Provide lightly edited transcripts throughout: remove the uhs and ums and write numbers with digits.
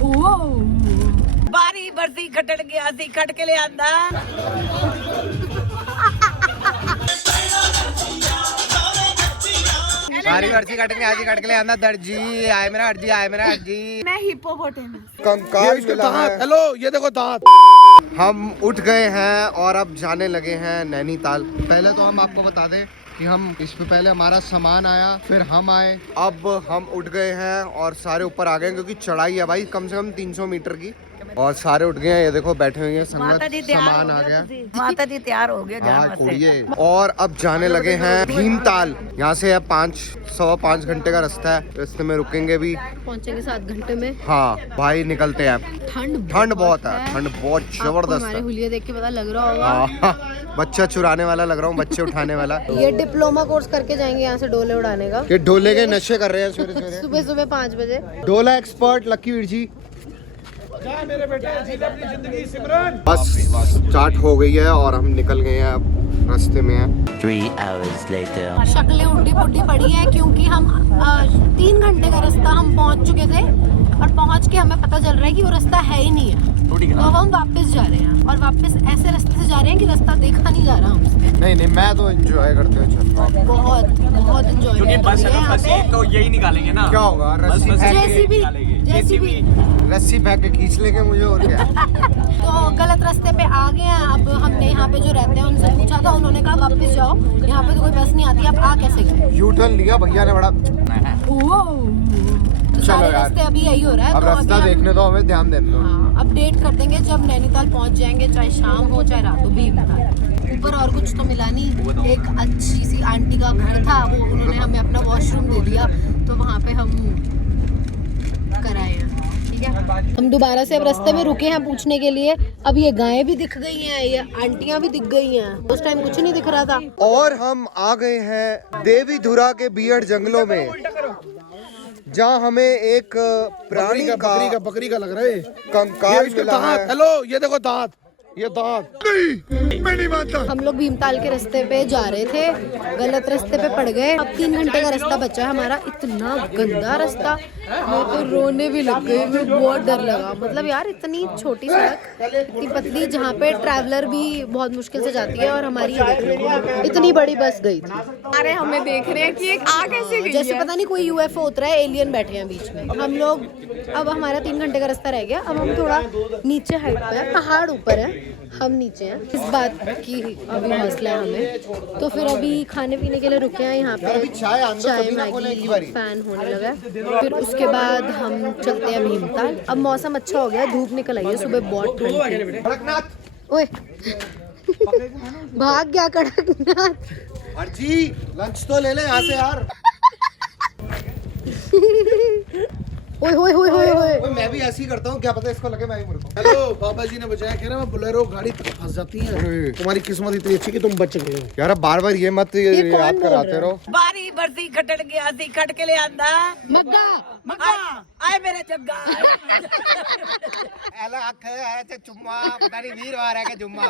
बारी बरसी खटड़ गया सी खट के ले आंदा बारी बरसी कट के ले आंदा दर्जी आए मेरा हर्जी आए मेरा हर्जी। मैं हिप्पोपोटेमस कंकाल मिला है। हेलो ये देखो दांत। हम उठ गए हैं और अब जाने लगे हैं नैनीताल। पहले तो हम आपको बता दें कि हम इससे पहले हमारा सामान आया, फिर हम आए, अब हम उठ गए हैं और सारे ऊपर आ गए क्योंकि चढ़ाई है भाई कम से कम 300 मीटर की और सारे उठ गए हैं। ये देखो बैठे हुए हैं संगत, सामान आ गया, माता जी तैयार हो गए हाँ कुड़िए। और अब जाने लगे हैं भीमताल। यहाँ से है 5-5.25 घंटे का रास्ता है। रास्ते में रुकेंगे भी, पहुंचेंगे 7 घंटे में। हाँ भाई निकलते हैं। ठंड बहुत है, ठंड बहुत जबरदस्त हमारे है। हुलिये देख के पता लग रहा होगा। हाँ, बच्चा चुराने वाला लग रहा हूँ, बच्चे उठाने वाला। ये डिप्लोमा कोर्स करके जाएंगे यहाँ से डोले उड़ाने का। ये डोले के नशे कर रहे हैं सवेरे सुबह 5 बजे। डोला एक्सपर्ट लकी वीर जी। मेरे बेटे जी ले अपनी जिंदगी सिमरन। बस स्टार्ट हो गई है और हम निकल गए हैं, अब रास्ते में हैं। 3 hours later. शक्लें उल्टी पुल्टी पड़ी हैं क्योंकि हम 3 घंटे का रास्ता हम पहुँच चुके थे और पहुँच के हमें पता चल रहा है कि वो रास्ता है ही नहीं है। तो हम वापस जा रहे हैं और वापस ऐसे रास्ते से जा रहे हैं कि रास्ता देखा नहीं जा रहा हमसे। नहीं मैं तो एंजॉय करते हुए चल रहा हूँ। बहुत एंजॉय। तो यही निकालेंगे ना। क्या होगा, रस्सी जेसीबी रस्सी फेंक के खींच लेंगे मुझे और क्या। तो गलत रास्ते पे आ गए हैं। अब हमने यहाँ पे जो रहते हैं उनसे पूछा था, उन्होंने कहा वापस जाओ, यहाँ पे तो कोई बस नहीं आती, आप आ कैसे गए। यू टर्न लिया भैया ने बड़ा। तो सारे यार। रास्ते अभी यही हो रहा है। अब तो रास्ता अभी देखने दो, हमें ध्यान देने दो। हाँ, अपडेट कर देंगे जब नैनीताल पहुँच जाएंगे, चाहे शाम हो चाहे रात हो। भीमताल ऊपर और कुछ तो मिला नहीं। एक अच्छी सी आंटी का घर था, वो उन्होंने हमें अपना वॉशरूम दे दिया, तो वहाँ पे हम कराए हैं। ठीक है, हम दोबारा से अब रास्ते में रुके हैं पूछने के लिए। अब ये गायें भी दिख गई हैं, ये आंटियां भी दिख गई हैं। उस टाइम कुछ नहीं दिख रहा था। और हम आ गए हैं देवीधुरा के बियड जंगलों में, जहाँ हमें एक प्राणी का बकरी का लग रहा है कंकाल मिला है। हेलो ये देखो दांत, ये दांत। नहीं मैं नहीं मानता। हम लोग भीमताल के रास्ते पे जा रहे थे, गलत रास्ते पे पड़ गए। अब 3 घंटे का रास्ता बचा है हमारा। इतना गंदा रास्ता, मेरे को रोने भी लग गई, मुझे बहुत डर लगा। मतलब यार इतनी छोटी सड़क, इतनी पतली, जहाँ पे ट्रैवलर भी बहुत मुश्किल से जाती है, और हमारी इतनी बड़ी बस गई थी। अरे हमें देख रहे हैं कि एक आ कैसे गई जैसे पता नहीं कोई यूएफओ उतरा है, एलियन बैठे हैं बीच में। हम लोग, अब हमारा 3 घंटे का रास्ता रह गया। अब हम थोड़ा नीचे हाइट पे है, पहाड़ ऊपर है, हम नीचे हैं। इस बात की अभी मसला है हमें। तो फिर अभी खाने पीने के लिए रुके हैं यहाँ पे। चाय मैगी फैन होने लगा है। फिर उसके बाद हम चलते हैं भीमताल। अब मौसम अच्छा हो गया, धूप निकल आई है, सुबह बहुत ठंड थी। ओए भाग गया कड़कनाथ। अर्जी लंच तो ले ले यहाँ से यार। ओए होए होए होए होए। मैं भी ऐसे ही करता हूँ, क्या पता इसको लगे मैं ही मुड़ पाऊँ। हेलो बाबा जी ने बचाया, कह रहे मैं बोलेरो गाड़ी फंस जाती है। तुम्हारी किस्मत इतनी अच्छी कि तुम बच गए हो। यार बार ये मत याद कराते रहो। बारी बरसी खटड़ गया सी खट के ले आंदा मग्गा मग्गा आए मेरे जग्गा एला अख है ते चुम्मा पता नहीं वीरवार है के जुम्मा।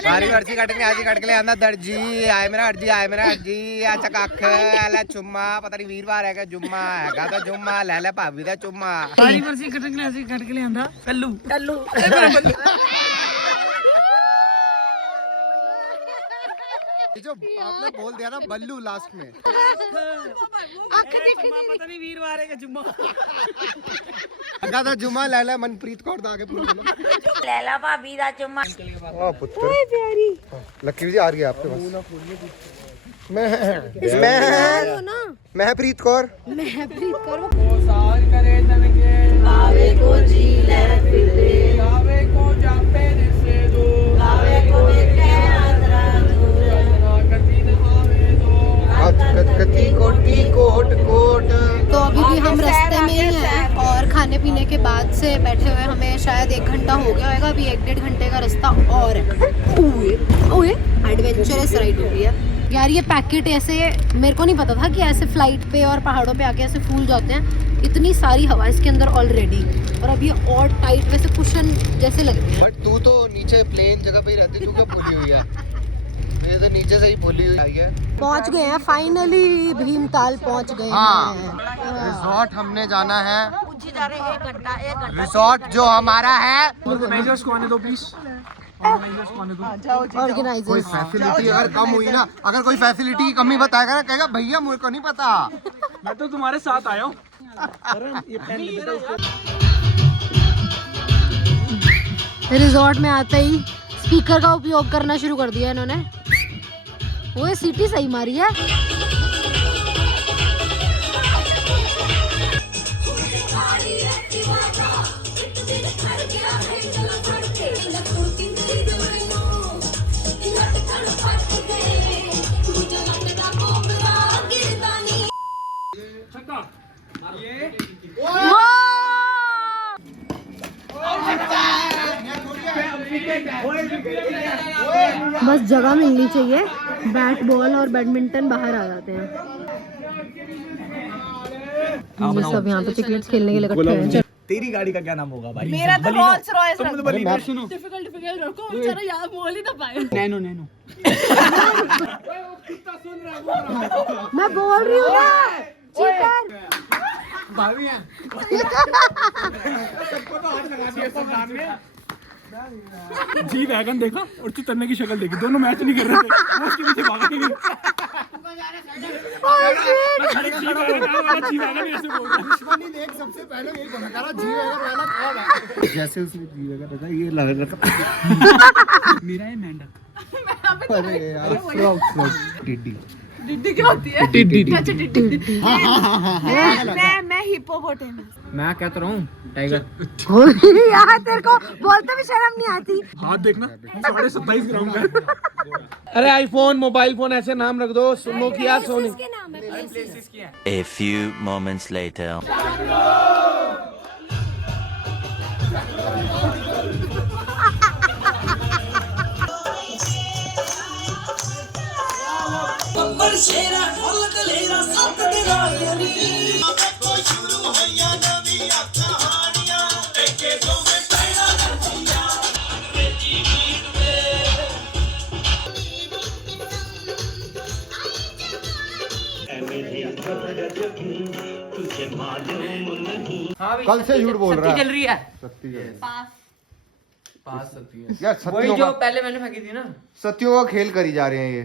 बारी बरसी कट के ले आंदा दर्जी आए मेरा हर्जी आए मेरा हर्जी। अच्छा अख एला चुम्मा पता नहीं वीरवार है के जुम्मा हैगा तो जुम्मा ले ले भाभी दा चुम्मा। बारी बरसी खटड़ के ले आंदा कल्लू कल्लू जो आपने बोल दिया ना बल्लू लास्ट में। पता नहीं वीरवार है के जुम्मा हैगा तो जुम्मा ले ले मनप्रीत कौर दा के लैला भाभी दा चुम्मा। ओ पुत्र ओए प्यारी लकी जी आ रही है आपके पास। मैं प्रीत कौर। तो अभी भी हम रास्ते में ही हैं और खाने पीने के बाद से बैठे हुए हमें शायद 1 घंटा हो गया होगा। अभी 1-1.5 घंटे का रास्ता और है। एडवेंचरस राइड हो रही है यार। ये पैकेट ऐसे, मेरे को नहीं पता था कि ऐसे फ्लाइट पे और पहाड़ों पे आके ऐसे फूल जाते हैं। इतनी सारी हवा इसके अंदर ऑलरेडी, और अब ये और टाइट वैसे कुशन जैसे लग रही है। तू तो नीचे प्लेन जगह पे ही रहती, तू क्या फूली हुई है? ये तो नीचे से ही फूली हुई आई है। पहुंच गए हैं फाइनली, भीमताल पहुंच गए हैं। रिजॉर्ट हमने जाना है पूछी जा रहे 1 घंटा रिसोर्ट जो हमारा है ऑर्गेनाइजर्स को आने दो प्लीज। ऑर्गेनाइजर्स को आने दो। कोई ऑर्गेनाइजर्स फैसिलिटी अगर कम हुई ना, अगर कोई फैसिलिटी की कमी बताएगा ना, कहेगा भैया मुझे को नहीं पता। मैं तो तुम्हारे साथ आया हूँ। रिजॉर्ट में आते ही स्पीकर का उपयोग करना शुरू कर दिया इन्होंने। वो सीटी सही मारी है। बस जगह मिलनी चाहिए, बैट बॉल और बैडमिंटन बाहर आ जाते हैं। ये सब यहाँ पे क्रिकेट खेलने के लिए इकट्ठे हैं। तेरी गाड़ी का क्या नाम होगा भाई? मेरा तो रोल्स रॉयस सुनो। डिफिकल्ट रखो, बेचारा याद बोल ही ना पाए। नैनो मैं बोल रही हूँ ना, चीटर। जी वैगन देखा और तू तन्ने की शक्ल देखी, दोनों मैच नहीं कर रहे थे, वो उसके पीछे भागा ही नहीं। सबसे पहले यही बना करा जी वैगन वाला कौन है? जैसे उसने जी वैगन रखा ये लग रहा मेरा है मेंढक। अरे यार फ्रॉग टिड्डी डिड्डी क्या होती है? टिड्डी। अच्छा डिड्डी। मैं हिप्पोपोटेमस। मैं कहता रहा हूँ टाइगर। यार तेरे को बोलते भी शर्म नहीं आती। हाथ देखना 27.5 ग्राम का। अरे आईफोन, मोबाइल फोन ऐसे नाम रख दो, नोकिया, सोनी। इसके नाम है places. A few moments later. कल से झूठ बोल रहा है। चल रही है यार वही सत्यों जो का पहले मैंने फेंकी थी ना। सत्यों का खेल करी जा रहे हैं ये।